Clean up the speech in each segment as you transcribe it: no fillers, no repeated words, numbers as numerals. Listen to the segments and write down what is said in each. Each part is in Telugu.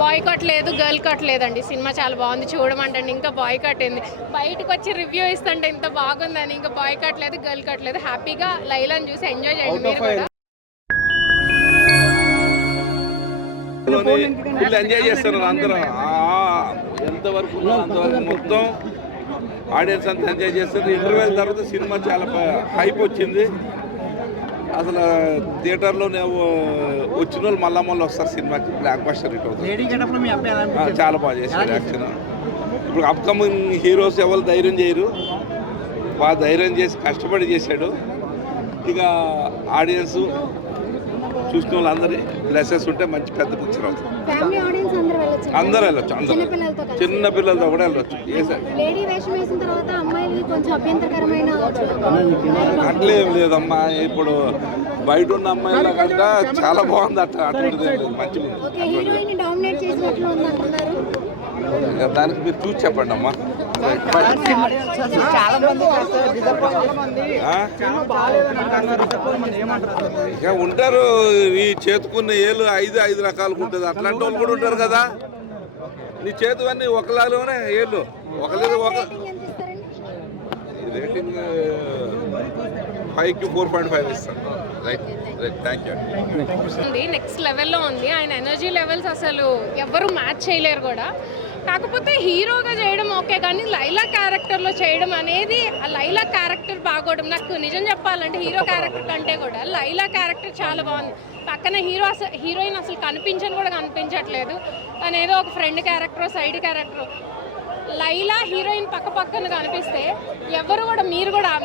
బాయ్‌కాట్ లేదు, గర్ల్ కట్ లేదండి. సినిమా చాలా బాగుంది, చూడమంటండి. ఇంకా బాయ్‌కాట్ ఏంది, బయటకు వచ్చి రివ్యూ ఇస్తుంటే ఇంత బాగుందని. ఇంకా బాయ్‌కాట్ లేదు, గర్ల్ కట్ లేదు. హ్యాపీగా లైలాని చూసి ఎంజాయ్ చేయండి మీరు కూడా. ఫుల్ ఎంజాయ్ చేస్తారు అందరూ. ఎంతవరకు అంతవరకు మొత్తం ఆడియన్స్ అంతా ఎంజాయ్ చేస్తారు. ఇంటర్వెల్ తర్వాత సినిమా చాలా హైప్ వచ్చింది. అసలు థియేటర్లో వచ్చిన వాళ్ళు మళ్ళీ వస్తారు సినిమాకి. బ్లాక్ బస్టర్ హిట్ అవుతుంది. చాలా బాగా చేశారు యాక్షన్. ఇప్పుడు అప్కమింగ్ హీరోస్ ఎవరు ధైర్యం చేయరు, బాగా ధైర్యం చేసి కష్టపడి చేశాడు. ఇక ఆడియన్స్ చూసిన వాళ్ళందరి బ్లెసెస్ ఉంటే మంచి పెద్ద పిక్చర్ అవుతుంది. అందరూ వెళ్ళొచ్చు, అందరూ చిన్న పిల్లలతో కూడా వెళ్ళొచ్చు. అట్లేం లేదమ్మా, ఇప్పుడు బయట ఉన్న అమ్మాయిల కంటే చాలా బాగుంది. అటువంటిది మంచిగా దానికి మీరు చూసి చెప్పండి అమ్మా. ఇక ఉంటారు, ఈ చేతుకున్న ఏళ్ళు ఐదు రకాలుగా ఉంటుంది. అట్లాంటి వాళ్ళు కూడా ఉంటారు కదా. నీ చేతువన్నీ ఒకలాలోనే ఏళ్ళు ఒకలేదు. రేటింగ్ 5కి 4.5 ఇస్తాను. Right right, thank you. Next లెవెల్లో ఉంది. ఆయన ఎనర్జీ లెవెల్స్ అసలు ఎవ్వరూ మ్యాచ్ చేయలేరు కూడా. కాకపోతే హీరోగా చేయడం ఓకే, కానీ లైలా క్యారెక్టర్లో చేయడం అనేది, ఆ లైలా క్యారెక్టర్ బాగోవడం, నాకు నిజం చెప్పాలంటే హీరో క్యారెక్టర్ కంటే కూడా లైలా క్యారెక్టర్ చాలా బాగుంది. పక్కన హీరోయిన్ అసలు కనిపించని కూడా కనిపించట్లేదు. తను ఏదో ఒక friend character, side character. Laila heroine పక్కన కనిపిస్తే ఎవరు కూడా,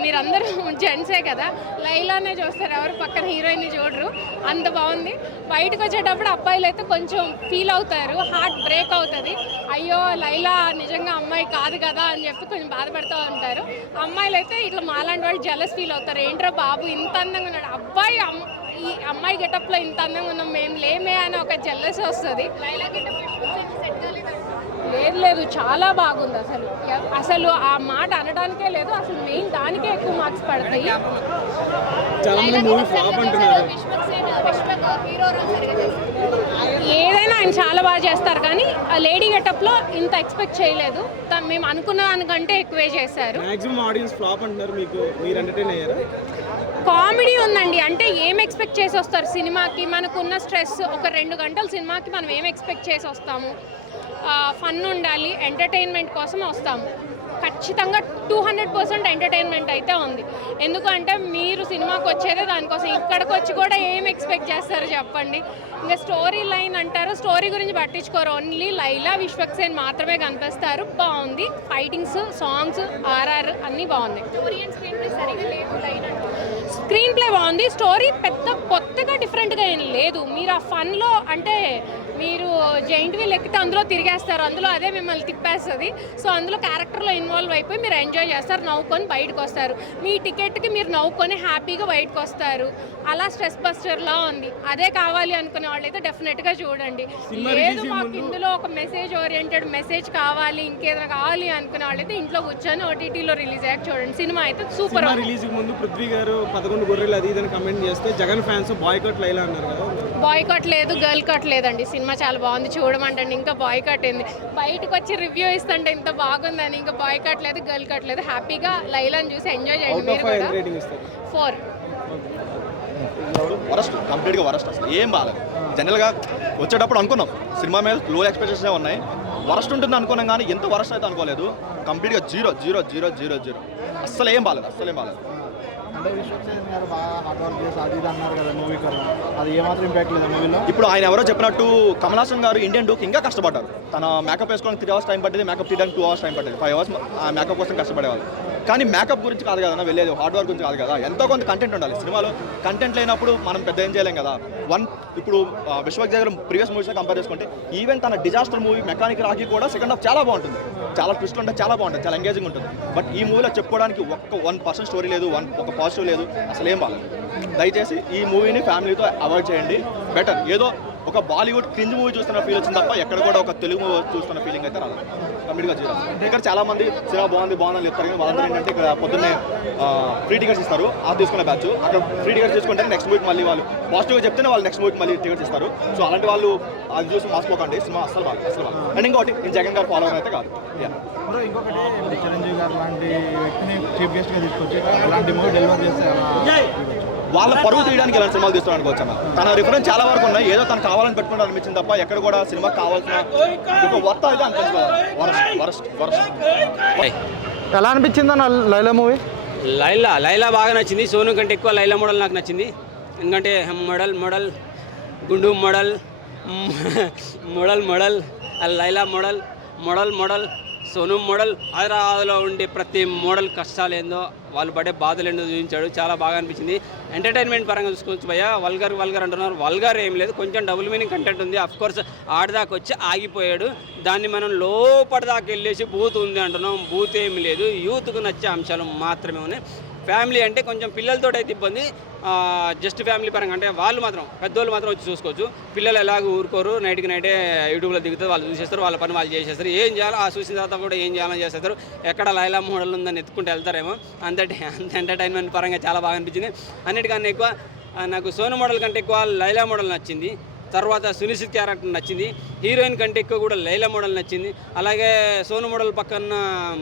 మీరందరూ జెంట్సే కదా, లైలానే చూస్తారు, ఎవరు పక్కన హీరోయిన్ని చూడరు. అంత బాగుంది. బయటకు వచ్చేటప్పుడు అబ్బాయిలు అయితే కొంచెం ఫీల్ అవుతారు, హార్ట్ బ్రేక్ అవుతుంది. అయ్యో లైలా నిజంగా అమ్మాయి కాదు కదా అని చెప్పి కొంచెం బాధపడుతూ ఉంటారు. అమ్మాయిలు అయితే ఇట్లా మాలాంటి వాళ్ళు జెలస్ ఫీల్ అవుతారు. ఏంట్రా బాబు ఇంత అందంగా ఉన్నాడు, ఈ అమ్మాయి గెటప్లో ఇంత అందంగా ఉన్నాం మేము లేమే అని ఒక జెలస్ వస్తుంది. లైలా గెటప్ లేదు, చాలా బాగుంది. అసలు ఆ మాట అనడానికే లేదు, అసలు మెయిన్ దానికే ఎక్కువ మార్క్స్ పడతాయి. ఏదైనా ఆయన చాలా బాగా చేస్తారు, కానీ ఆ లేడీ గెటప్లో ఇంత ఎక్స్పెక్ట్ చేయలేదు. మేము అనుకున్న దానికంటే ఎక్కువే చేశారు. కామెడీ ఉందండి. అంటే ఏం ఎక్స్పెక్ట్ చేసి వస్తారు సినిమాకి? మనకున్న స్ట్రెస్, ఒక 2 గంటల సినిమాకి మనం ఏం ఎక్స్పెక్ట్ చేసి వస్తాము? ఫన్ ఉండాలి, ఎంటర్టైన్మెంట్ కోసం వస్తాము. ఖచ్చితంగా 200% ఎంటర్టైన్మెంట్ అయితే ఉంది. ఎందుకంటే మీరు సినిమాకి వచ్చేదే దానికోసం. ఇక్కడికి వచ్చి కూడా ఏం ఎక్స్పెక్ట్ చేస్తారు చెప్పండి? ఇంకా స్టోరీ లైన్ అంటారు, స్టోరీ గురించి పట్టించుకోరు. ఓన్లీ లైలా విశ్వక్సేన్ మాత్రమే కనిపిస్తారు. బాగుంది, ఫైటింగ్స్, సాంగ్స్, ఆర్ఆర్ అన్నీ బాగున్నాయి. స్క్రీన్ ప్లే బాగుంది. స్టోరీ పెద్ద కొత్తగా డిఫరెంట్గా ఏం లేదు. మీరు ఆ ఫన్లో, అంటే మీరు జైంట్ వీల్ ఎక్కితే అందులో తిరిగేస్తారు, అందులో అదే మిమ్మల్ని తిప్పేస్తుంది. సో అందులో క్యారెక్టర్లో ఇన్వాల్వ్ అయిపోయి మీరు ఎంజాయ్ చేస్తారు, నవ్వుకొని బయటకు వస్తారు. మీ టికెట్కి మీరు నవ్వుకొని హ్యాపీగా బయటకు వస్తారు. అలా స్ట్రెస్ బస్టర్లా ఉంది. అదే కావాలి అనుకునే వాళ్ళైతే డెఫినెట్గా చూడండి. లేదు మాకు ఇందులో ఒక మెసేజ్ ఓరియంటెడ్ మెసేజ్ కావాలి, ఇంకేదైనా కావాలి అనుకునే వాళ్ళైతే ఇంట్లో కూర్చొని ఓటీటీలో రిలీజ్ అయ్యాక చూడండి. సినిమా అయితే సూపర్. రిలీజ్ ముందు పృథ్వీ గారు 11 గొర్రెలు అది ఇదని కమెంట్ చేస్తే జగన్ ఫ్యాన్స్ బాయ్కాట్ లైలా అన్నారు కదా. బాయ్కాట్ లేదు, గర్ల్ కట్ లేదండి. సినిమా చాలా బాగుంది, చూడమంటండి. ఇంకా బాయ్కాట్ ఏంది, బయటకు వచ్చి రివ్యూ ఇస్తుంటే ఇంత బాగుందని. ఇంకా బాయ్కాట్ లేదు, గర్ల్ కట్ లేదు. హ్యాపీగా లైలాని చూసి ఎంజాయ్ చేయండి మీరు కూడా. 4. వరస్ట్, కంప్లీట్గా వరస్ట్. అసలు ఏం బాగాలేదు. జనరల్గా వచ్చేటప్పుడు అనుకున్నాం సినిమా మీద లో ఎక్స్పెక్టేషన్స్ ఉన్నాయి. వరస్ట్ ఉంటుంది అనుకున్నాం, కానీ ఎంత వరస్ట్ అయితే అనుకోలేదు. కంప్లీట్గా 0. అస్సలు ఏం బాగాలేదు. ఇప్పుడు ఆయన ఎవరో చెప్పినట్టు కమల్ హాసన్ గారు ఇండియన్ డూక్ ఇంకా కష్టపడ్డారు. తన మేకప్ వేసుకోవడానికి 3 hours టైం పట్టింది, మేకప్ తీయడానికి 2 hours టైం పట్టింది. 5 hours ఆ మేకప్ కోసం కష్టపడేవాళ్ళు. కానీ మేకప్ గురించి కాదు కదా వెళ్ళేది, హార్డ్ వర్క్ గురించి కాదు కదా. ఎంతో కొంత కంటెంట్ ఉండాలి సినిమాలో. కంటెంట్ లేనప్పుడు మనం పెద్ద ఏం చేయలేం కదా. ఇప్పుడు విశ్వక్ దగ్గర ప్రీవియస్ మూవీస్ కంపేర్ చేసుకుంటే ఈవెన్ తన డిజాస్టర్ మూవీ మెకానిక్ రాకీ కూడా సెకండ్ హాఫ్ చాలా బాగుంటుంది, చాలా ట్విస్ట్ ఉంటే చాలా బాగుంటుంది, చాలా ఎంగేజింగ్ ఉంటుంది. బట్ ఈ మూవీలో చెప్పుకోవడానికి 1% స్టోరీ లేదు, ఒక పాజిటివ్ లేదు, అసలు ఏం బాగాలేదు. దయచేసి ఈ మూవీని ఫ్యామిలీతో అవాయిడ్ చేయండి. బెటర్ ఏదో ఒక బాలీవుడ్ క్రింజ్ మూవీ చూస్తున్న ఫీల్ వచ్చింది తప్ప ఎక్కడ కూడా ఒక తెలుగు మూవీ చూస్తున్న ఫీలింగ్ అయితే రాలేదు కంప్లీట్గా జీరో. ఇక్కడ చాలా మంది సినిమా బాగుందని చెప్తారు కానీ వాళ్ళందరూ ఏంటంటే ఇక్కడ పొద్దున్నే ఫ్రీ టికెట్స్ ఇస్తారు, అది తీసుకునే బ్యాచ్ అక్కడ ఫ్రీ టికెట్స్ తీసుకుంటే నెక్స్ట్ మూవీకి మళ్ళీ వాళ్ళు పాజిటివ్గా చెప్తేనే వాళ్ళు నెక్స్ట్ మూవీకి మళ్ళీ టికెట్స్ ఇస్తారు. సో అలాంటి వాళ్ళు అది చూసి మోసపోకండి, సినిమా అసలు బాగా. అండ్ ఇంకోటి నేను జగన్ గారు ఫాలో అయితే కాదు. ఇంకొకటి చిరంజీవి గారు లాంటి వ్యక్తిని చీఫ్ గెస్ట్గా తీసుకొచ్చి అలాంటి మూవీ డెలివర్ చేస్తే వాళ్ళ పరువు తీయడానికి ఇలాంటి సినిమాలు తీస్తాను అనుకోవచ్చు అన్న. తన రిఫరెన్స్ చాలా వరకు ఉన్నాయి, ఏదో తను కావాలని పెట్టుకుంటూ అనిపించింది తప్ప ఎక్కడ కూడా సినిమా కావాల్సిన ఒక వర్త అయితే అనిపించుకోవాలి. ఎలా అనిపించింది అన్న లైలా మూవీ? లైలా బాగా నచ్చింది. సోను కంటే ఎక్కువ లైలా మోడల్ నాకు నచ్చింది. ఎందుకంటే మోడల్ గుండు model Laila model Sonu model హైదరాబాద్లో ఉండే ప్రతి మోడల్ కష్టాలు ఏందో వాళ్ళు పడే బాధలు ఏందో చూపించాడు. చాలా బాగా అనిపించింది. ఎంటర్టైన్మెంట్ పరంగా చూసుకోవచ్చు భయ్యా. వల్గర్ అంటున్నారు, వల్గర్ ఏం లేదు, కొంచెం డబుల్ మీనింగ్ కంటెంట్ ఉంది. అఫ్కోర్స్ ఆడదాకా వచ్చి ఆగిపోయాడు, దాన్ని మనం లోపటిదాకా వెళ్ళేసి బూత్ ఉంది అంటున్నాం. బూత్ ఏమి లేదు, యూత్కు నచ్చే అంశాలు మాత్రమే ఉన్నాయి. ఫ్యామిలీ అంటే కొంచెం పిల్లలతో అయితే ఇబ్బంది, జస్ట్ ఫ్యామిలీ పరంగా అంటే వాళ్ళు మాత్రం పెద్దోళ్ళు మాత్రం వచ్చి చూసుకోవచ్చు. పిల్లలు ఎలాగ ఊరుకోరు, నైట్కి నైటే యూట్యూబ్లో దిగుతారు, వాళ్ళు చూసేస్తారు, వాళ్ళ పని వాళ్ళు చేసేస్తారు. ఏం చేయాలో ఆ చూసిన తర్వాత కూడా ఏం చేయాలని చేసేస్తారు. ఎక్కడ లైలా మోడల్ ఉందని ఎత్తుకుంటూ వెళ్తారేమో. అంత ఎంటర్టైన్మెంట్ పరంగా చాలా బాగా అనిపించింది. అన్నిటికన్నా ఎక్కువ నాకు సోను మోడల్ కంటే ఎక్కువ లైలా మోడల్ నచ్చింది. తర్వాత సునిశ్చిత్ క్యారెక్టర్ నచ్చింది. హీరోయిన్ కంటే ఎక్కువ కూడా లైలా మోడల్ నచ్చింది. అలాగే సోను మోడల్ పక్కన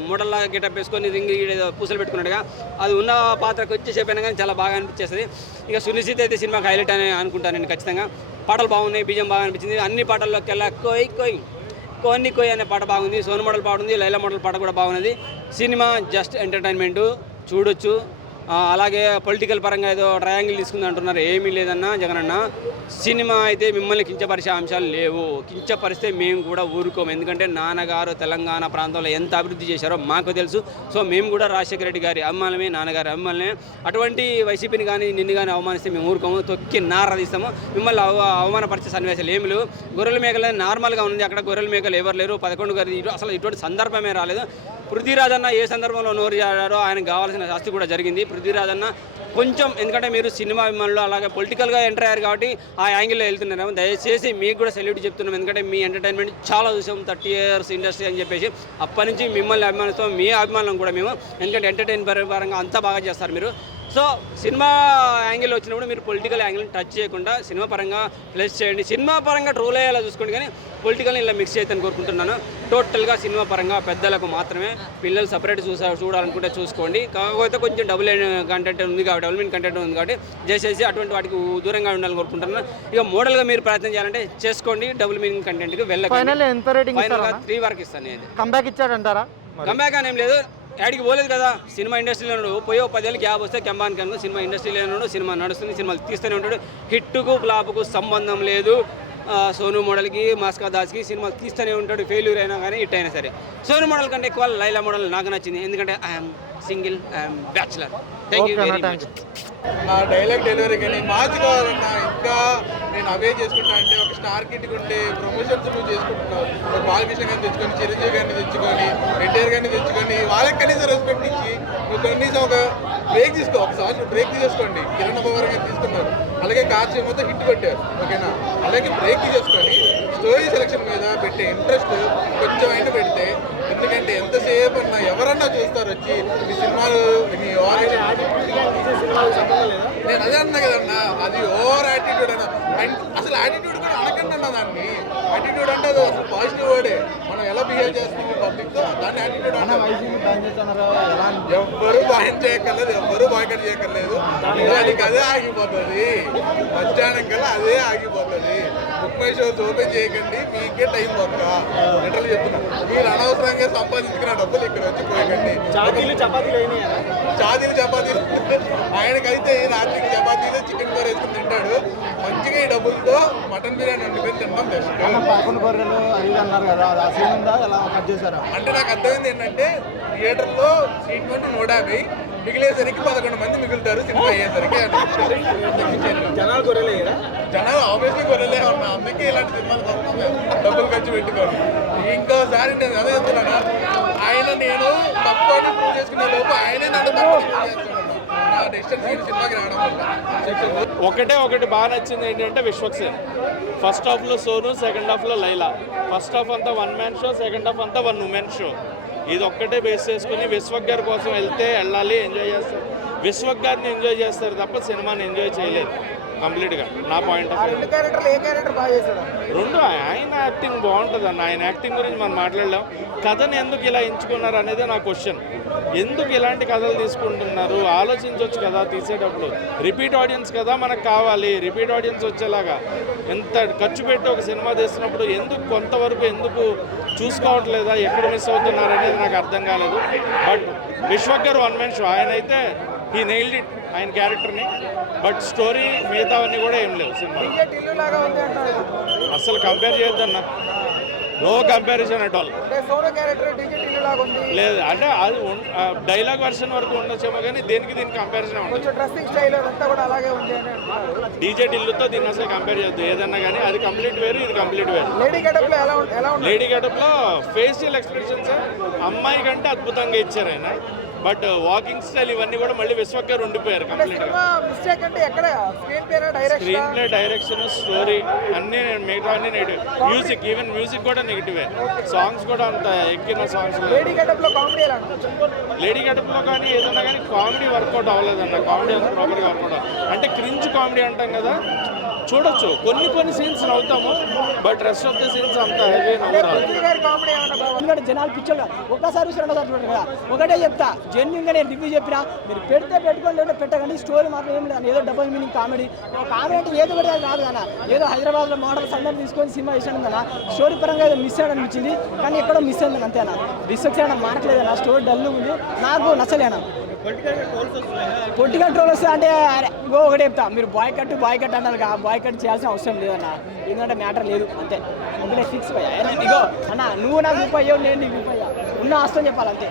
మోడల్లా గెటప్ వేసుకొని రింగ్ పూసలు పెట్టుకున్నట్టుగా అది ఉన్న పాత్రకు వచ్చేసేపోయినా కానీ చాలా బాగా అనిపించేస్తుంది. ఇక సునిశ్చిత్ అయితే సినిమాకి హైలైట్ అని అనుకుంటాను నేను ఖచ్చితంగా. పాటలు బాగున్నాయి, బీజం బాగా అనిపించింది. అన్ని పాటల్లోకి వెళ్ళా కోయ్ అనే పాట బాగుంది, సోను మోడల్ పాట ఉంది, లైలా మోడల్ పాట కూడా బాగున్నది. సినిమా జస్ట్ ఎంటర్టైన్మెంటు, చూడొచ్చు. అలాగే పొలిటికల్ పరంగా ఏదో ట్రయాంగిల్ తీసుకుంది అంటున్నారు, ఏమీ లేదన్నా జగనన్న. సినిమా అయితే మిమ్మల్ని కించపరిచే అంశాలు లేవు, కించపరిస్తే మేము కూడా ఊరుకోము. ఎందుకంటే నాన్నగారు తెలంగాణ ప్రాంతంలో ఎంత అభివృద్ధి చేశారో మాకు తెలుసు. సో మేము కూడా రాజశేఖర రెడ్డి గారి అభిమానమే, నాన్నగారి అభిమానమే. అటువంటి వైసీపీని కానీ నిన్ను కానీ అవమానిస్తే మేము ఊరుకోము, తొక్కి నారదీస్తాము. మిమ్మల్ని అవమానపరిచే సన్నివేశాలు ఏమి లేవు. గొర్రెల మేకలు నార్మల్గా ఉంది, అక్కడ గొర్రెల మేకలు ఎవరు లేరు. 11 గారు అసలు ఇటువంటి సందర్భమే రాలేదు. పృథ్వీరాజ్ అన్న ఏ సందర్భంలో నోరు జాడారో ఆయనకు కావాల్సిన శాస్తి కూడా జరిగింది. పృథ్వీరాజ్ అన్న కొంచెం, ఎందుకంటే మీరు సినిమా అభిమానులు అలాగే పొలిటికల్గా ఎంటర్ అయ్యారు కాబట్టి ఆ యాంగిల్లో వెళ్తున్నారేమో. దయచేసి మీకు కూడా సెల్యూట్ చెప్తున్నాం, ఎందుకంటే మీ ఎంటర్టైన్మెంట్ చాలా చూసాం, 30 years ఇండస్ట్రీ అని చెప్పేసి. అప్పటి నుంచి మిమ్మల్ని అభిమానిస్తాం, మీ అభిమానం కూడా మేము, ఎందుకంటే ఎంటర్టైన్ పరంగా అంతా బాగా చేస్తారు మీరు. సో సినిమా యాంగిల్ వచ్చినప్పుడు మీరు పొలిటికల్ యాంగిల్ని టచ్ చేయకుండా సినిమా పరంగా ప్లస్ చేయండి. సినిమా పరంగా ట్రోల్ అయ్యేలా చూసుకోండి, కానీ పొలిటికల్ని ఇలా మిక్స్ చేయొద్దని కోరుకుంటున్నాను. టోటల్గా సినిమా పరంగా పెద్దలకు మాత్రమే, పిల్లలు సపరేట్ చూడాలనుకుంటే చూసుకోండి. కాకపోతే కొంచెం కంటెంట్ ఉంది కాబట్టి, డెవలప్మెంట్ కంటెంట్ ఉంది కాబట్టి దయచేసి అటువంటి వాటికి దూరంగా ఉండాలని కోరుకుంటున్నాను. ఇక మోడల్గా మీరు ప్రయత్నం చేయాలంటే చేసుకోండి, డబుల్ మీనింగ్ కంటెంట్కి వెళ్ళకండి. ఫైనల్గా 3 వరకు ఇస్తాను నేను. కంబ్యాక్ ఇచ్చాడంటారా? కంబ్యాక్ అని ఏం లేదు, యాడికి పోలేదు కదా. సినిమా ఇండస్ట్రీలో ఉన్నాడు, పోయో 10 ఏళ్ళు గ్యాప్ వస్తే కెంబానికి అనుకో. సినిమా ఇండస్ట్రీలో ఉన్నాడు, సినిమా నడుస్తుంది, సినిమాలు తీస్తూనే ఉంటాడు. హిట్టుకు ఫ్లాప్కు సంబంధం లేదు. సోను మోడల్కి, మాస్కా దాస్కి సినిమాలు తీస్తూనే ఉంటాడు, ఫెయిల్యూర్ అయినా కానీ హిట్ అయినా సరే. సోను మోడల్ కంటే ఎక్కువ లైలా మోడల్ నాకు నచ్చింది, ఎందుకంటే I'm single, I'm bachelor. Thank you very much. నా డైలాగ్ డెలివరీ కానీ మార్చి కావాలన్నా, ఇంకా నేను అవే చేసుకుంటా అంటే ఒక స్టార్ కిట్కి ఉంటే ప్రమోషన్స్ నువ్వు చేసుకుంటున్నావు. ఒక బాలకృష్ణ గారిని తెచ్చుకొని, చిరంజీవి గారిని తెచ్చుకొని, ఎన్టీఆర్ గారిని తెచ్చుకొని, వాళ్ళకి కనీసం రెస్పెక్ట్ ఇచ్చి నువ్వు కనీసం ఒక బ్రేక్ తీసుకో, ఒక సంవత్సరం బ్రేక్ తీసేసుకోండి. కిరణ్ పవర్ గారు తీసుకున్నారు, అలాగే కార్తీక్ మొత్తం హిట్ కొట్టారు, ఓకేనా. అలాగే బ్రేక్ తీసేసుకొని స్టోరీ సెలక్షన్ మీద పెట్టే ఇంట్రెస్ట్ కొంచెం అయినా పెడితే, ఎందుకంటే ఎంతసేపు అన్నా ఎవరన్నా చూస్తారు వచ్చి ఈ సినిమాలు, మీ నేను అదే అన్నా కదన్నా, అది ఓవర్ యాటిట్యూడ్ అన్న. అసలు యాటిట్యూడ్ కూడా అనకండి అన్న, దాన్ని యాటిట్యూడ్ అంటే అది అసలు పాజిటివ్ వర్డే. మనం ఎలా బిహేవ్ చేస్తాము పబ్లిక్తో, దాన్ని యాటిట్యూడ్ అన్న. ఎవ్వరూ బాయ్ చేయక్కర్లేదు, ఎవ్వరూ బాయ్కట్ చేయక్కర్లేదు. దానికి అదే ఆగిపోతుంది, మధ్యాహ్నం కల్లా అదే ఆగిపోతుంది. 30 shows ఓపెన్ చేయకండి, మీకే టైం పక్క. లిటరల్ చెప్తున్నా, మీరు అనవసరంగా సంపాదించుకున్న డబ్బులు ఇక్కడ వచ్చి పోయకండి. చాదీలు చపాతీలు ఆయనకైతే రాత్రికి చపాతీలు, చికెన్ కూర వేసుకుని తింటాడు. మంచిగా ఈ డబ్బులతో మటన్ బిర్యానీ వండుకొని తింటాం బెస్ట్. 11 గొర్రెలు అది అన్నారు కదా, ఆ సీన్ ఉందా ఎలా కట్ చేశారా? అంటే నాకు అర్థమైంది ఏంటంటే, థియేటర్లో సీట్ నుండి 150, మిగిలేసరికి 11 మంది మిగులుతారు సినిమా అయ్యేసరికి. జనాలు గొర్రెలే, జనాలు ఆబ్వియస్లీ గొర్రెలే ఉన్నా, అందుకే ఇలాంటి సినిమాలు డబ్బులు ఖర్చు పెట్టుకోండి. ఇంకోసారి నేను అదే చెప్తున్నాను, ఆయన నేను తప్పు అని ప్రూవ్ చేసుకునే లోపు ఆయనే నన్ను తప్పు చేస్తున్నాను. డిజిటల్ సినిమాకి రావడం వల్ల ఒకటి బాగా నచ్చింది ఏంటంటే విశ్వక్సేన్. ఫస్ట్ హాఫ్లో సోను, సెకండ్ హాఫ్లో లైలా. ఫస్ట్ హాఫ్ అంతా one man show, second half అంతా వన్ ఉమెన్ షో. ఇది ఒక్కటే బేస్ చేసుకుని విశ్వక్ గారి కోసం వెళ్ళాలి, ఎంజాయ్ చేస్తారు. విశ్వక్ గారిని ఎంజాయ్ చేస్తారు తప్ప సినిమాని ఎంజాయ్ చేయలేదు కంప్లీట్గా, నా పాయింట్ ఆఫ్ వ్యూ. రెండు ఆయన యాక్టింగ్ బాగుంటుంది అన్న. ఆయన యాక్టింగ్ గురించి మనం మాట్లాడలేం. కథను ఎందుకు ఇలా ఎంచుకున్నారు అనేది నా క్వశ్చన్. ఎందుకు ఇలాంటి కథలు తీసుకుంటున్నారు? ఆలోచించవచ్చు కదా తీసేటప్పుడు. రిపీట్ ఆడియన్స్ కదా మనకు కావాలి, రిపీట్ ఆడియన్స్ వచ్చేలాగా. ఎంత ఖర్చు పెట్టి ఒక సినిమా తీసినప్పుడు ఎందుకు కొంతవరకు ఎందుకు చూసుకోవట్లేదా, ఎక్కడ మిస్ అవుతున్నారు అనేది నాకు అర్థం కాలేదు. బట్ విశ్వక్ గారు వన్ మ్యాన్ షో. ఆయన అయితే హీ నెయిల్డ్ ఇట్ ఆయన క్యారెక్టర్ని. బట్ స్టోరీ మిగతావన్నీ కూడా ఏం లేవు సినిమా. అసలు కంపేర్ చేయొద్దన్న, నో కంపారిజన్ అట్ ఆల్. లేదు అంటే అది డైలాగ్ వర్షన్ వరకు ఉండొచ్చేమో కానీ దీనికి కంపారిజన్ ఉండదు. డీజే టిల్లుతో దీన్ని అసలు కంపేర్ చేయొద్దు ఏదన్నా కానీ. అది కంప్లీట్ వేరు, ఇది కంప్లీట్ వేరు. లేడీ గెటప్లో ఫేషియల్ ఎక్స్ప్రెషన్స్ అమ్మాయి కంటే అద్భుతంగా ఇచ్చారు ఆయన. బట్ వాకింగ్ స్టైల్ ఇవన్నీ కూడా మళ్ళీ విశ్వక్ గారు ఉండిపోయారు కంప్లీట్గా. స్క్రీన్ ప్లే, డైరెక్షన్, స్టోరీ అన్నీ మిగతా అన్ని నెగిటివ్. మ్యూజిక్, ఈవెన్ మ్యూజిక్ కూడా నెగిటివే. సాంగ్స్ కూడా అంత ఎక్కిన సాంగ్స్. లేడీ గెటప్లో కానీ ఏదన్నా కానీ కామెడీ వర్కౌట్ అవ్వలేదన్న. కామెడీ అంత ప్రాపర్గా వర్కౌట్ అంటే క్రింజ్ కామెడీ అంటాం కదా, చూడొచ్చు. కొన్ని సీన్స్ నవ్వుతాము, but rest of the scenes అంత హెవీ నవ్వురాదు. ఎందుకంటే జనాలు పిచ్చోళ్ళు ఒక్కసారి రెండోసారి చూడండి కదా. ఒకటే చెప్తా, జెన్యున్గా నేను రివ్యూ చెప్పినా మీరు పెట్టుకొని లేదా పెట్టకండి. స్టోరీ మాత్రం ఏం లేదు, ఏదో డబుల్ మీనింగ్ కామెడీ. కామెడీ అంటే ఏదో కూడా రాదు కదా. ఏదో హైదరాబాద్లో మోడల్స్ అందరూ తీసుకొని సినిమా చేసాను కదా, స్టోరీ పరంగా ఏదో మిస్ అయ్యాడు అనిపించింది. కానీ ఎక్కడో మిస్ అయిందని అంతేనా. రిసెప్షన్ అయినా మారట్లేదన్నా, స్టోరీ డల్ ఉంది, నాకు నచ్చలేనా. పొలిటికల్ ట్రోల్ వస్తే అంటే ఇంకో ఒకటి చెప్తా, మీరు బాయ్ కట్ అన్నారు కదా, బాయ్ కట్ చేయాల్సిన అవసరం లేదన్న. ఎందుకంటే మ్యాటర్ లేదు అంతే. ఒకటే ఫిక్స్ అయ్యా. ఇగో అన్న, నువ్వు నాకు రూపాయి, నేను నీకు రూపాయి, ఉన్న ఆస్తం చెప్పాలి అంతే.